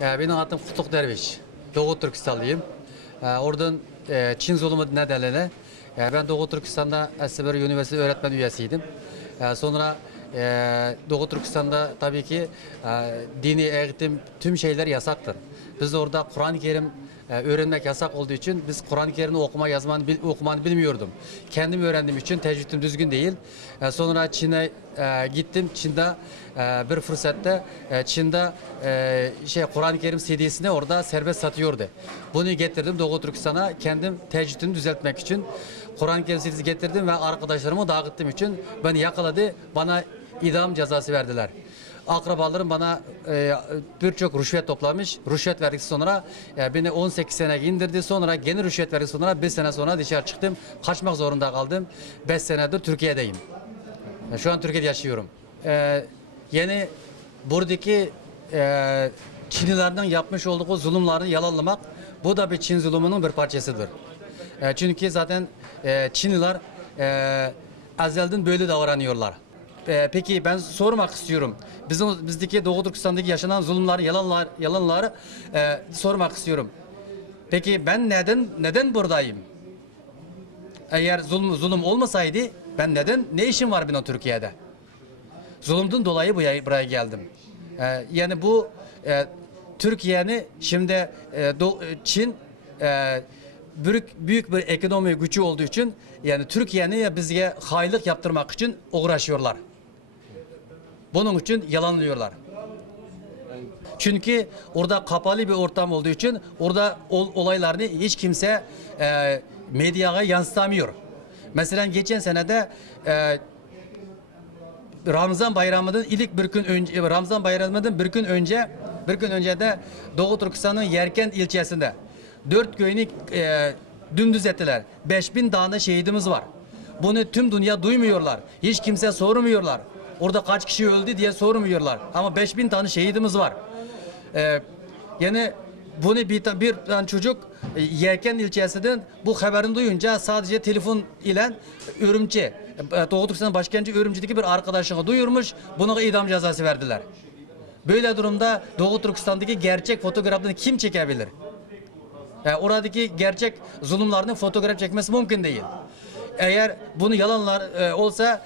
Benim adım Kutluk Derviş. Doğu Türkistanlıyım. Oradan Çin zulümü nedeniyle ben Doğu Türkistan'da Esseber Üniversitesi öğretmen üyesiydim. Sonra Doğu Türkistan'da tabii ki dini eğitim tüm şeyler yasaktır. Biz orada Kur'an-ı Kerim öğrenmek yasak olduğu için biz Kur'an-ı Kerim'i okumanı bilmiyordum. Kendim öğrendiğim için tecvidim düzgün değil. Sonra Çin'e gittim. Çin'de bir fırsatta Çin'de Kur'an-ı Kerim CD'sini orada serbest satıyordu. Bunu getirdim Doğu Türkistan'a kendim tecvidimi düzeltmek için. Kur'an-ı Kerim CD'si getirdim ve arkadaşlarımı dağıttığım için beni yakaladı. Bana idam cezası verdiler. Akrabalarım bana birçok rüşvet toplamış. Rüşvet verdikten sonra beni 18 sene indirdi. Sonra gene rüşvet verdikten sonra 5 sene sonra dışarı çıktım. Kaçmak zorunda kaldım. 5 senedir Türkiye'deyim. Şu an Türkiye'de yaşıyorum. Yeni buradaki Çinlilerden yapmış olduğu zulümleri yalanlamak, bu da bir Çin zulümünün bir parçasıdır. Çünkü zaten Çinliler ezelden böyle davranıyorlar. Peki ben sormak istiyorum. Bizdeki Doğu Türkistan'daki yaşanan zulümler, yalanları sormak istiyorum. Peki ben neden buradayım? Eğer zulüm olmasaydı ben ne işim var benim Türkiye'de? Zulümden dolayı buraya geldim. Yani bu Türkiye'nin şimdi Çin büyük bir ekonomi gücü olduğu için yani Türkiye'nin bize hayırlık yaptırmak için uğraşıyorlar. Bunun için yalanlıyorlar. Çünkü orada kapalı bir ortam olduğu için orada olaylarını hiç kimse medyaya yansıtamıyor. Mesela geçen senede Ramazan Bayramı'ndan bir gün önce de Doğu Türkistan'ın Yerkent ilçesinde 4 köyünü dümdüz ettiler. 5000 tane şehidimiz var. Bunu tüm dünya duymuyorlar. Hiç kimse sormuyorlar. Orada kaç kişi öldü diye sormuyorlar. Ama 5000 tane şehidimiz var. Yani bunu bir tane çocuk Yerken ilçesinden bu haberini duyunca sadece telefon ile Ürümçi, Doğu Türkistan başkenti Ürümçi'deki bir arkadaşına duyurmuş. Buna idam cezası verdiler. Böyle durumda Doğu Türkistan'daki gerçek fotoğrafını kim çekebilir? Oradaki gerçek zulümlerini fotoğraf çekmesi mümkün değil. Eğer bunu yalanlar olsa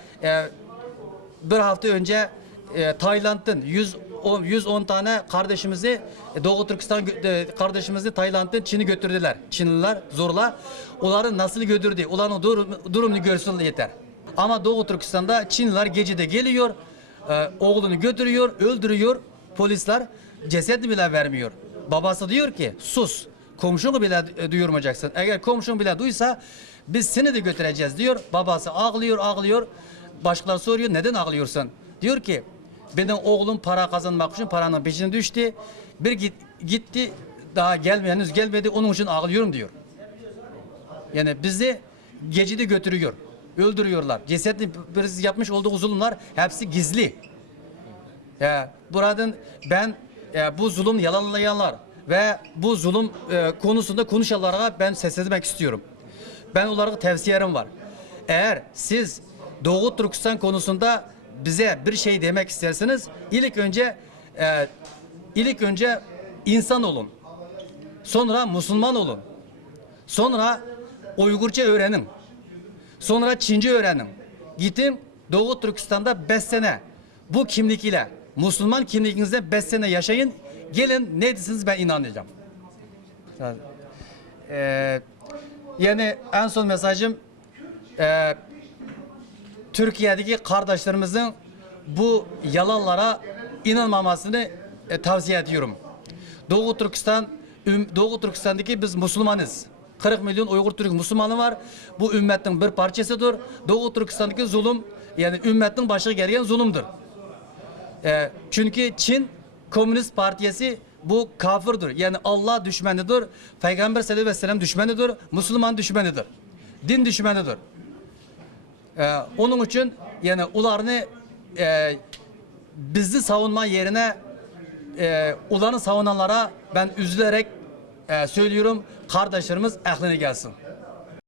bir hafta önce Tayland'ın 110 tane kardeşimizi Doğu Türkistan kardeşimizi Tayland'ın Çin'i götürdüler. Çinliler zorla. Onları nasıl götürdü? Onların durumunu görsün yeter. Ama Doğu Türkistan'da Çinliler gecede geliyor, oğlunu götürüyor, öldürüyor. Polisler cesedini bile vermiyor. Babası diyor ki sus. Komşunu bile duyurmayacaksın. Eğer komşun bile duysa biz seni de götüreceğiz diyor. Babası ağlıyor. Başkaları soruyor neden ağlıyorsun? Diyor ki benim oğlum para kazanmak için paranın peşine düştü. Gitti daha henüz gelmedi onun için ağlıyorum diyor. Yani bizi gecede götürüyor. Öldürüyorlar. Cesedini yapmış olduğu zulümler hepsi gizli. Buradan ben bu zulüm yalanlayanlar ve bu zulüm konusunda konuşanlara ben seslenmek istiyorum. Ben onlara tavsiyelerim var. Eğer siz Doğu Türkistan konusunda bize bir şey demek isterseniz ilk önce insan olun. Sonra Müslüman olun. Sonra Uygurca öğrenin. Sonra Çince öğrenin. Gidin Doğu Türkistan'da 5 sene bu kimlik ile Müslüman kimliğinizde 5 sene yaşayın. Gelin ne desiniz ben inanacağım. Yani en son mesajım Türkiye'deki kardeşlerimizin bu yalanlara inanmamasını tavsiye ediyorum. Doğu Türkistan'daki biz Müslümanız. 40 milyon Uygur Türk Müslümanı var. Bu ümmetin bir parçasıdır. Doğu Türkistan'daki zulüm yani ümmetin başına gelen zulümdür. Çünkü Çin Komünist Partisi bu kafirdir. Yani Allah düşmanıdır. Peygamber sallallahu aleyhi ve sellem düşmanıdır. Müslüman düşmanıdır. Din düşmanıdır. Onun için yani onlarını bizi savunma yerine onların savunanlara ben üzülerek söylüyorum kardeşlerimiz aklına gelsin.